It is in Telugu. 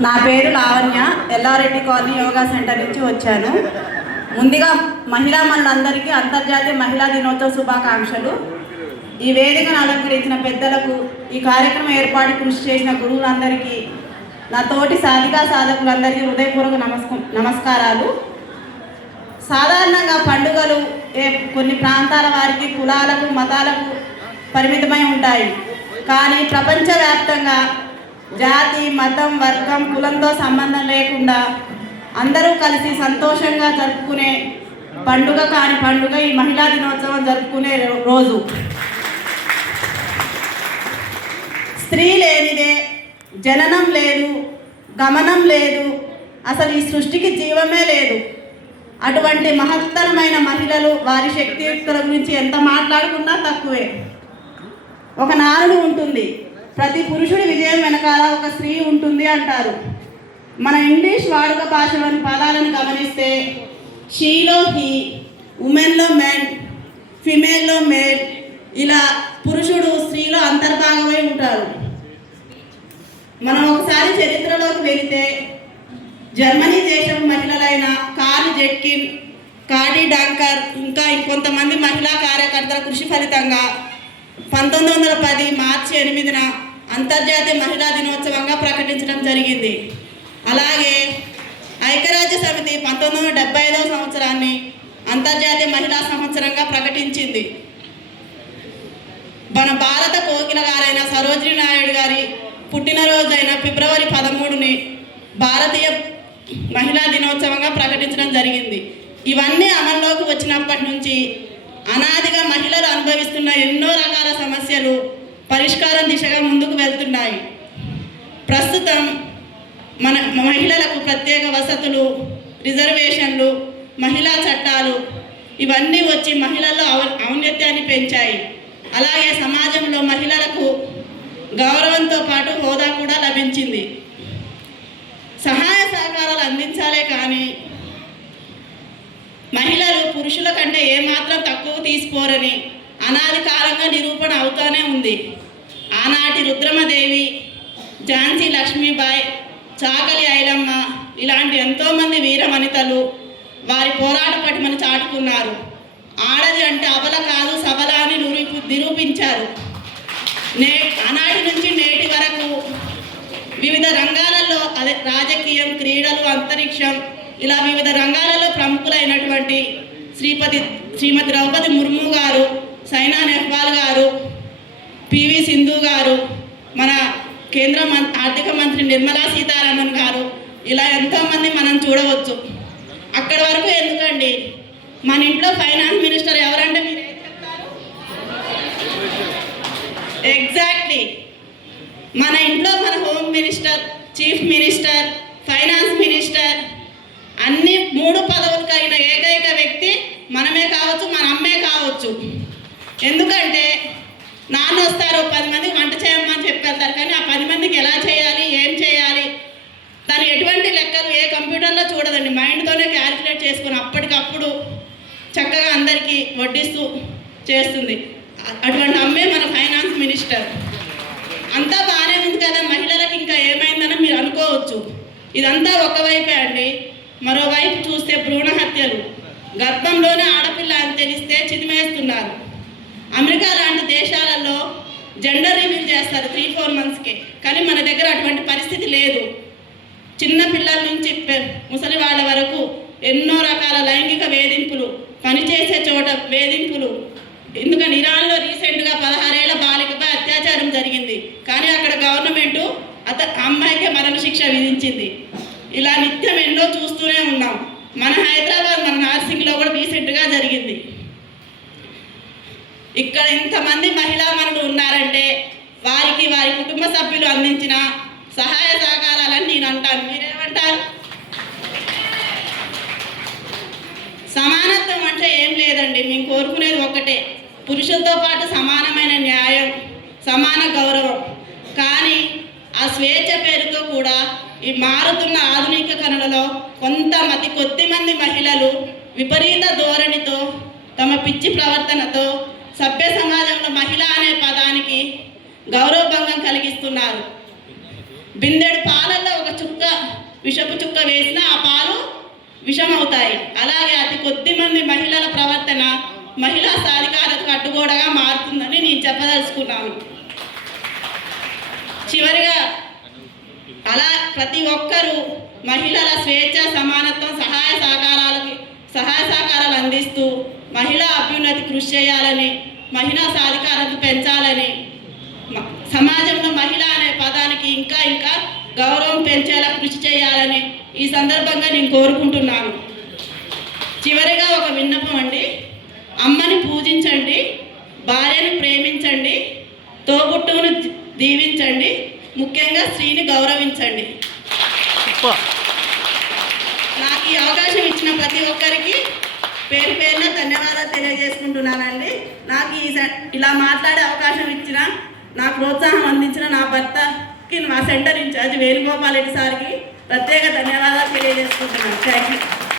నా పేరు Lavanya, Yellareddy colony yoga centre నుంచి వచ్చాను. ముందుగా మహిళా మనులందరికీ అంతర్జాతీయ మహిళా దినోత్సవ శుభాకాంక్షలు. ఈ వేదికను అలంకరించిన పెద్దలకు, ఈ కార్యక్రమం ఏర్పాటు కృషి చేసిన గురువులందరికీ, నా తోటి సాధికా సాధకులందరికీ హృదయపూర్వక నమస్కారాలు. సాధారణంగా పండుగలు కొన్ని ప్రాంతాల వారికి, కులాలకు, మతాలకు పరిమితమై ఉంటాయి. కానీ ప్రపంచవ్యాప్తంగా జాతి, మతం, వర్గం, కులంతో సంబంధం లేకుండా అందరూ కలిసి సంతోషంగా జరుపుకునే పండుగ కాని పండుగ ఈ మహిళా దినోత్సవం జరుపుకునే రోజు. స్త్రీ లేనిదే జననం లేదు, గమనం లేదు, అసలు ఈ సృష్టికి జీవమే లేదు. అటువంటి మహత్తరమైన మహిళలు, వారి శక్తియుక్తుల గురించి ఎంత మాట్లాడుకున్నా తక్కువే. ఒక నానుడు ఉంటుంది, ప్రతి పురుషుడి విజయం వెనకాల ఒక స్త్రీ ఉంటుంది అంటారు. మన ఇంగ్లీష్ వాడుక భాషలోని పదాలను గమనిస్తే షీలో హీ, ఉమెన్లో మెన్, ఫిమేల్లో మేల్, ఇలా పురుషుడు స్త్రీలో అంతర్భాగమై ఉంటారు. మనం ఒకసారి చరిత్రలోకి వెళితే జర్మనీ దేశం మహిళలైన కార్ల్ జెట్కిన్, కార్డీ డాంకర్, ఇంకా ఇంకొంతమంది మహిళా కార్యకర్తల కృషి ఫలితంగా 1910 మార్చి 8న అంతర్జాతీయ మహిళా దినోత్సవంగా ప్రకటించడం జరిగింది. అలాగే ఐక్యరాజ్య సమితి 1975వ సంవత్సరాన్ని అంతర్జాతీయ మహిళా సంవత్సరంగా ప్రకటించింది. మన భారత కోకిల గారైన సరోజినీ నాయుడు గారి పుట్టినరోజైన ఫిబ్రవరి 13ని భారతీయ మహిళా దినోత్సవంగా ప్రకటించడం జరిగింది. ఇవన్నీ అమల్లోకి వచ్చినప్పటి నుంచి అనాదిగా మహిళలు అనుభవిస్తున్న ఎన్నో రకాల సమస్యలు పరిష్కారం దిశగా ముందుకు వెళ్తున్నాయి. ప్రస్తుతం మన మహిళలకు ప్రత్యేక వసతులు, రిజర్వేషన్లు, మహిళా చట్టాలు ఇవన్నీ వచ్చి మహిళల్లో ఔన్నత్యాన్ని పెంచాయి. అలాగే సమాజంలో మహిళలకు గౌరవంతో పాటు హోదా కూడా లభించింది. సహాయ సహకారాలు అందించాలే కానీ మహిళలు పురుషుల కంటే ఏమాత్రం తక్కువ తీసుకోరని అనాది కాలంగా నిరూపణ అవుతూనే ఉంది. ఆనాటి రుద్రమదేవి, ఝాన్సీ లక్ష్మీబాయి, చాకలి ఐలమ్మ ఇలాంటి ఎంతోమంది వీరవనితలు వారి పోరాట పటిమను చాటుకున్నారు. ఆడది అంటే అబల కాదు, సబల అని నిరూపించారు. ఆనాటి నుంచి నేటి వరకు వివిధ రంగాలలో, అదే రాజకీయం, క్రీడలు, అంతరిక్షం, ఇలా వివిధ రంగాలలో ప్రముఖులైనటువంటి శ్రీమతి ద్రౌపది ముర్ము గారు, సైనా నెహ్వాల్ గారు, పివి సింధు గారు, మన కేంద్ర ఆర్థిక మంత్రి నిర్మలా సీతారామన్ గారు, ఇలా ఎంతోమంది మనం చూడవచ్చు. అక్కడి వరకు ఎందుకండి, మన ఇంట్లో ఫైనాన్స్ మినిస్టర్ ఎవరంటే మీరు ఏం చెప్తారు? ఎగ్జాక్ట్లీ, మన ఇంట్లో మన home minister, chief minister, finance minister, అన్ని 3 పదవులు కలిగిన ఏకైక వ్యక్తి మనమే కావచ్చు, మన అమ్మే కావచ్చు. ఎందుకంటే నాన్న వస్తారు, 10 మందికి వంట చేయమని చెప్పేస్తారు, కానీ ఆ 10 మందికి ఎలా చేయాలి, ఏం చేయాలి, తను ఎటువంటి లెక్కలు ఏ కంప్యూటర్లో చూడదండి, మైండ్తోనే క్యాలిక్యులేట్ చేసుకొని అప్పటికప్పుడు చక్కగా అందరికీ వడ్డిస్తూ చేస్తుంది. అటువంటి అమ్మే మన ఫైనాన్స్ మినిస్టర్. అంతా బాగానే ఉంది కదా, మహిళలకు ఇంకా ఏమైందని మీరు అనుకోవచ్చు. ఇదంతా ఒకవైపే అండి. మరోవైపు చూస్తే భ్రూణ హత్యలు, గర్భంలోనే ఆడపిల్ల అని తెలిస్తే చిదిమేస్తున్నారు. అమెరికా లాంటి దేశాలలో జెండర్ రివీల్ చేస్తారు 3-4 మంత్స్కే, కానీ మన దగ్గర అటువంటి పరిస్థితి లేదు. చిన్న పిల్లల నుంచి ముసలి వాళ్ళ వరకు ఎన్నో రకాల లైంగిక వేధింపులు, పనిచేసే చోట వేధింపులు. ఎందుకంటే ఇరాన్లో రీసెంట్గా 16 ఏళ్ల బాలికపై అత్యాచారం జరిగింది, కానీ అక్కడ గవర్నమెంటు అమ్మాయికే మరణశిక్ష విధించింది. ఇలా నిత్యం ఎన్నో చూస్తూనే ఉన్నాం. మన హైదరాబాద్, మన నార్సింగ్లో కూడా రీసెంట్గా జరిగింది. ఇక్కడ ఇంతమంది మహిళా మనులు ఉన్నారంటే వారికి వారి కుటుంబ సభ్యులు అందించిన సహాయ సహకారాలని నేను అంటాను. మీరేమంటారు? సమానత్వం అంటే ఏం లేదండి, మేము కోరుకునేది ఒకటే, పురుషులతో పాటు సమానమైన న్యాయం, సమాన గౌరవం. కానీ ఆ స్వేచ్ఛ పేరుతో కూడా ఈ మారుతున్న ఆధునికీకరణలో కొద్ది మంది మహిళలు విపరీత ధోరణితో, తమ పిచ్చి ప్రవర్తనతో సభ్య సమాజంలో మహిళ అనే పదానికి గౌరవభంగం కలిగిస్తున్నారు. బిందెడు పాలల్లో ఒక చుక్క విషపు చుక్క వేసినా ఆ పాలు విషమవుతాయి. అలాగే అతి కొద్ది మంది మహిళల ప్రవర్తన మహిళా సాధికారతకు అడ్డుగోడగా మారుతుందని నేను చెప్పదలుచుకున్నాను. చివరిగా అలా ప్రతి ఒక్కరూ మహిళల స్వేచ్ఛ, సమానత్వం, సహాయ సహకారాలు అందిస్తూ మహిళా అభ్యున్నతి కృషి చేయాలని, మహిళా సాధికారత పెంచాలని, సమాజంలో మహిళ అనే పదానికి ఇంకా ఇంకా గౌరవం పెంచేలా కృషి చేయాలని ఈ సందర్భంగా నేను కోరుకుంటున్నాను. చివరిగా ఒక విన్నపం అండి. అమ్మని పూజించండి, భార్యను ప్రేమించండి, తోబుట్టువును దీవించండి, ముఖ్యంగా స్త్రీని గౌరవించండి. నాకు ఈ అవకాశం ఇచ్చిన ప్రతి ఒక్కరికి పేరు పేరున ధన్యవాదాలు తెలియజేసుకుంటున్నానండి. నాకు ఇలా మాట్లాడే అవకాశం ఇచ్చిన, నా ప్రోత్సాహం అందించిన నా భర్తకి, మా సెంటర్ ఇన్ఛార్జ్ వేణుగోపాల్ రెడ్డి సార్కి ప్రత్యేక ధన్యవాదాలు తెలియజేసుకుంటున్నాను. Thank you.